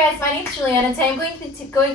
guys, my name is Julianne, and today I'm going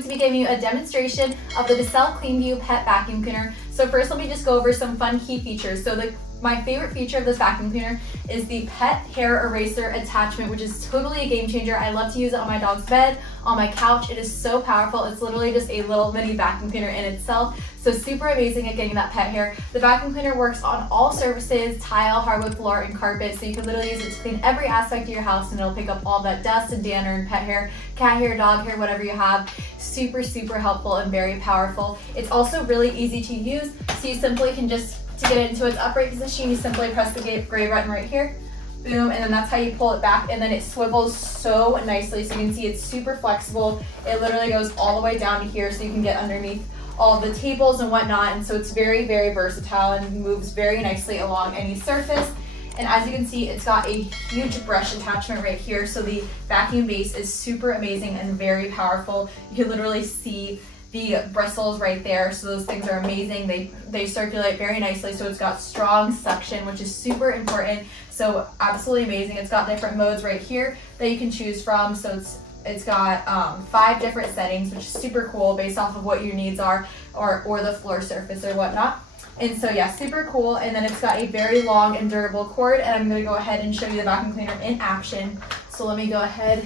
to be giving you a demonstration of the Bissell CleanView Pet Vacuum Cleaner. So first, let me just go over some fun key features. So my favorite feature of this vacuum cleaner is the pet hair eraser attachment, which is totally a game changer. I love to use it on my dog's bed, on my couch. It is so powerful. It's literally just a little mini vacuum cleaner in itself. So super amazing at getting that pet hair. The vacuum cleaner works on all surfaces, tile, hardwood floor, and carpet. So you can literally use it to clean every aspect of your house, and it'll pick up all that dust and dander and pet hair, cat hair, dog hair, whatever you have. Super, super helpful and very powerful. It's also really easy to use. So you simply can just, to get it into its upright position, you simply press the gray button right here. Boom, and then that's how you pull it back, and then it swivels so nicely. So you can see it's super flexible. It literally goes all the way down to here, so you can get underneath all the tables and whatnot. And so it's very, very versatile and moves very nicely along any surface. And as you can see, it's got a huge brush attachment right here. So the vacuum base is super amazing and very powerful. You can literally see the bristles right there. So those things are amazing. They circulate very nicely. So it's got strong suction, which is super important. So absolutely amazing. It's got different modes right here that you can choose from. So it's got 5 different settings, which is super cool based off of what your needs are, or the floor surface or whatnot. And so yeah, super cool. And then it's got a very long and durable cord, and I'm going to go ahead and show you the vacuum cleaner in action. So let me go ahead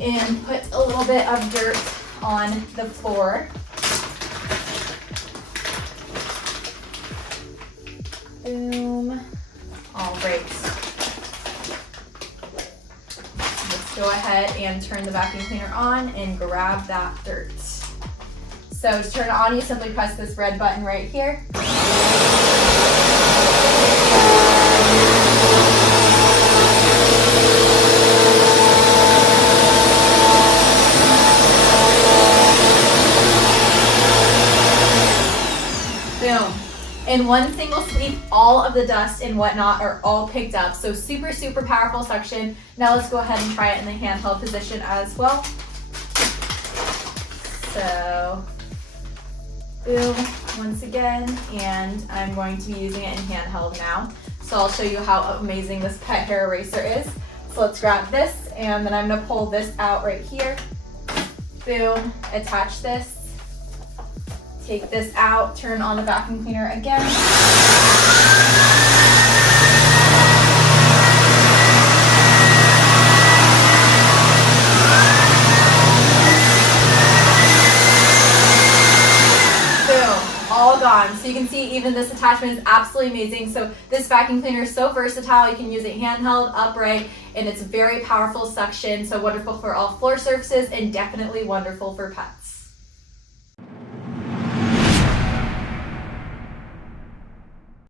and put a little bit of dirt on the floor. Boom. All right. Let's go ahead and turn the vacuum cleaner on and grab that dirt. So to turn it on, you simply press this red button right here. Boom. In one single sweep, all of the dust and whatnot are all picked up. So super, super powerful suction. Now let's go ahead and try it in the handheld position as well. So, boom, once again, and I'm going to be using it in handheld now. So I'll show you how amazing this pet hair eraser is. So let's grab this, and then I'm gonna pull this out right here. Boom, attach this. Take this out, turn on the vacuum cleaner again. Boom, all gone. So you can see even this attachment is absolutely amazing. So this vacuum cleaner is so versatile. You can use it handheld, upright, and it's very powerful suction. So wonderful for all floor surfaces and definitely wonderful for pets.